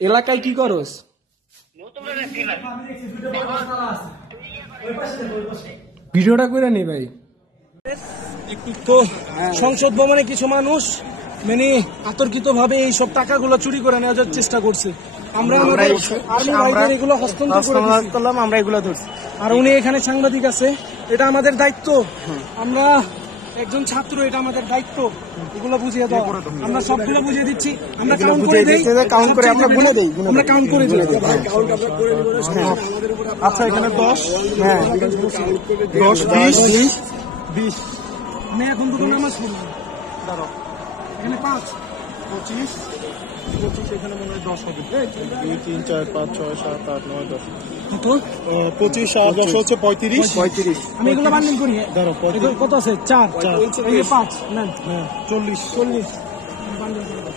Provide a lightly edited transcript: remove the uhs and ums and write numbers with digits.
এলাকায় কি করস? ভিডিওটা করে নি ভাই। তো সংসদ ভবনে কিছু মানুষ মানে আতর্কিত ভাবে এইসব টাকাগুলো চুরি করে নেওয়ার চেষ্টা করছে। আমরা এগুলো হস্তান্তর করলাম, আমরা এগুলো ধরছি। আর উনি এখানে সাংবাদিক আছে, এটা আমাদের দায়িত্ব। আমরা একজন ছাত্র, এটা আমাদের দায়িত্ব এগুলো বুঝিয়ে দেওয়া। আমরা সবগুলো বুঝিয়ে দিচ্ছি, আমরা কাউন্ট করে দেই, কাউন্ট করে আমরা গুনে দেই, আমরা কাউন্ট করে দিই। আচ্ছা এখানে 10, হ্যাঁ 10 20 আমি এখন দুটো নামাজ পড়লাম। দাঁড়াও, এখানে 5 25 এখানে মনে হয় 10 হবে। 2 3 4 5 6 7 8 9 10 কত? 25 আর 10 হচ্ছে 35। আমি এগুলো বান্ডিল করি। দাঁড়াও, কত আছে? 4 5 নেন। হ্যাঁ 40 বান্ডিল করে দাও।